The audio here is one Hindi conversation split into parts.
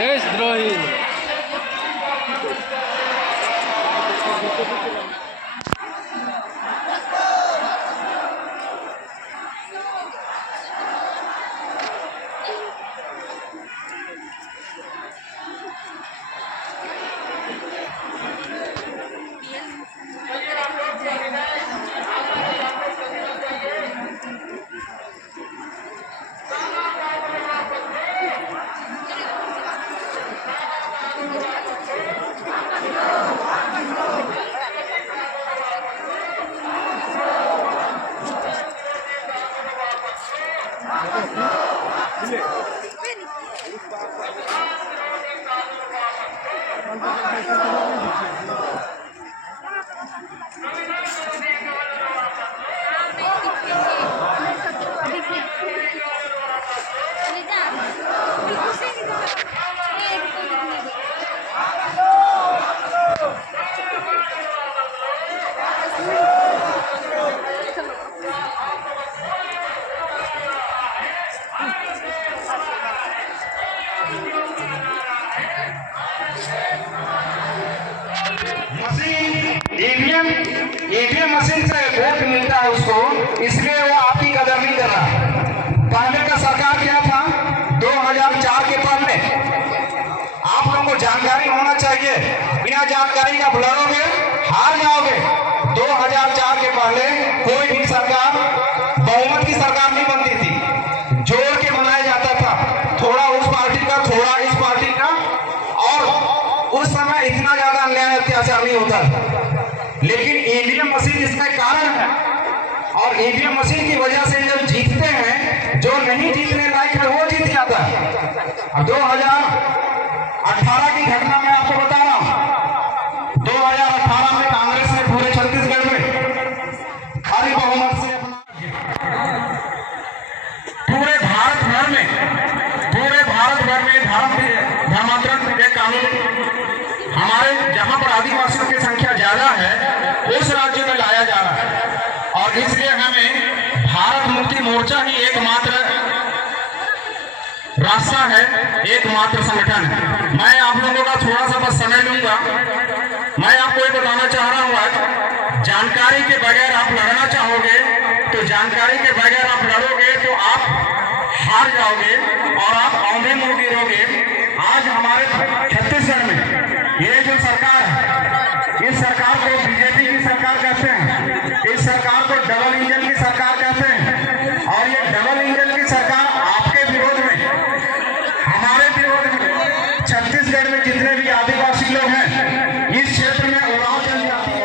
देशद्रोही। ईवीएम मशीन से वोट मिलता है उसको, इसलिए वो आपकी कदर नहीं कर रहा। पहले का सरकार क्या था, 2004 के पहले आप लोगों को जानकारी होना चाहिए। बिना जानकारी का लड़ोगे हार जाओगे। 2004 के पहले कोई भी सरकार बहुमत की सरकार नहीं बनती थी, जोड़ के बनाया जाता था, थोड़ा उस पार्टी का थोड़ा इस पार्टी का, और उस समय इतना ज्यादा अन्याय अत्याचार नहीं होता। लेकिन ईवीएम मशीन इसका कारण है, और ईवीएम मशीन की वजह से जब जीतते हैं, जो नहीं जीतने लायक है वो जीत जाता है। अब 2018 की घटना मैं आपको बता रहा हूं। 2018 में कांग्रेस ने पूरे छत्तीसगढ़ में भारी बहुमत से अपना पूरे भारत भर में धर्मांतरण के कानून हमारे जहां पर आदिवासियों की संख्या ज्यादा है उस राज्य में लाया जा रहा है, और इसलिए हमें भारत मुक्ति मोर्चा ही एकमात्र रास्ता है, एकमात्र संगठन है। मैं आप लोगों का थोड़ा सा बस समय लूंगा। मैं आपको ये बताना चाह रहा हूँ, आज जानकारी के बगैर आप लड़ना चाहोगे तो जानकारी के बगैर आप लड़ोगे तो आप हार जाओगे और आप औंधे मुंह गिरोगे। आज हमारे छत्तीसगढ़ में ये जो सरकार है, इस सरकार को बीजेपी की सरकार कहते हैं, इस सरकार को डबल इंजन की सरकार कहते हैं, और ये डबल इंजन की सरकार आपके विरोध में, हमारे विरोध में, छत्तीसगढ़ में जितने भी आदिवासी लोग हैं इस क्षेत्र में उड़ाव चल जाती है।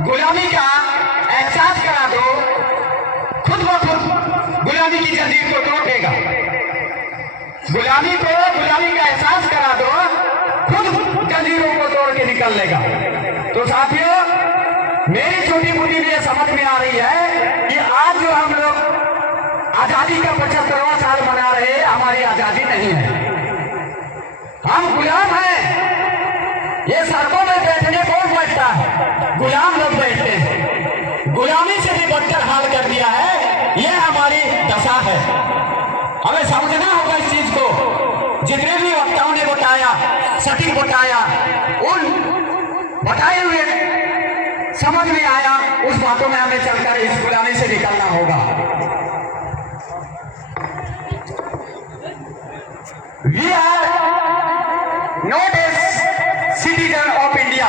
गुलामी का एहसास करा दो, खुद ब खुद गुलामी की जंजीर को तोड़ देगा। गुलामी का एहसास करा दो, खुद जंजीरों को तोड़ के निकल लेगा। तो साथियों, मेरी छोटी मोटी भी ये समझ में आ रही है कि आज जो हम लोग आजादी का 75वां साल मना रहे हैं, हमारी आजादी नहीं है, हम गुलाम हैं। ये सड़कों में बैठने कौन बैठता है? गुलाम लोग बैठते हैं। गुलामी से भी बदतर हाल कर दिया है, ये हमारी दशा है। हमें समझना होगा इस चीज को। जितने भी वक्ताओं ने बताया, सटीक बताया, उन बताए हुए समझ में आया, उस बातों में हमें चलकर इस गुलामी से निकलना होगा। We are not a citizen of India.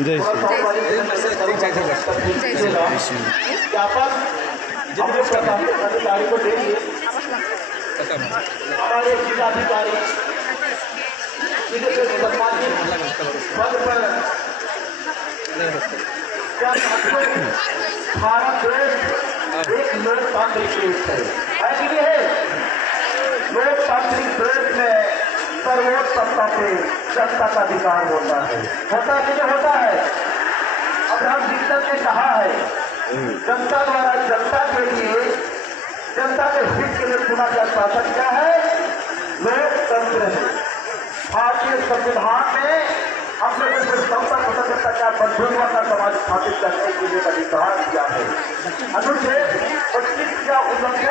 जय ज्ञापन हम लोग प्रशासनिक अधिकारी को देंगे। हमारे जिलाधिकारी सम्मानित पद पर भारत देश एक लोकतांत्रिक देश है कि नहीं है? लोकतांत्रिक देश में सर्वोच्च सत्ता पे जनता का अधिकार होता है कि नहीं होता है? अब्राहम लिंकन ने कहा है जनता द्वारा जनता के लिए, जनता के हित के लिए चुना गया शासन क्या है? लोकतंत्र है। भारतीय संविधान में हम लोगों को संपर्क स्वतंत्रता का बंधुत्व का समाज स्थापित करने के लिए अधिकार दिया है। अनुच्छेद 25 का उल्लंघन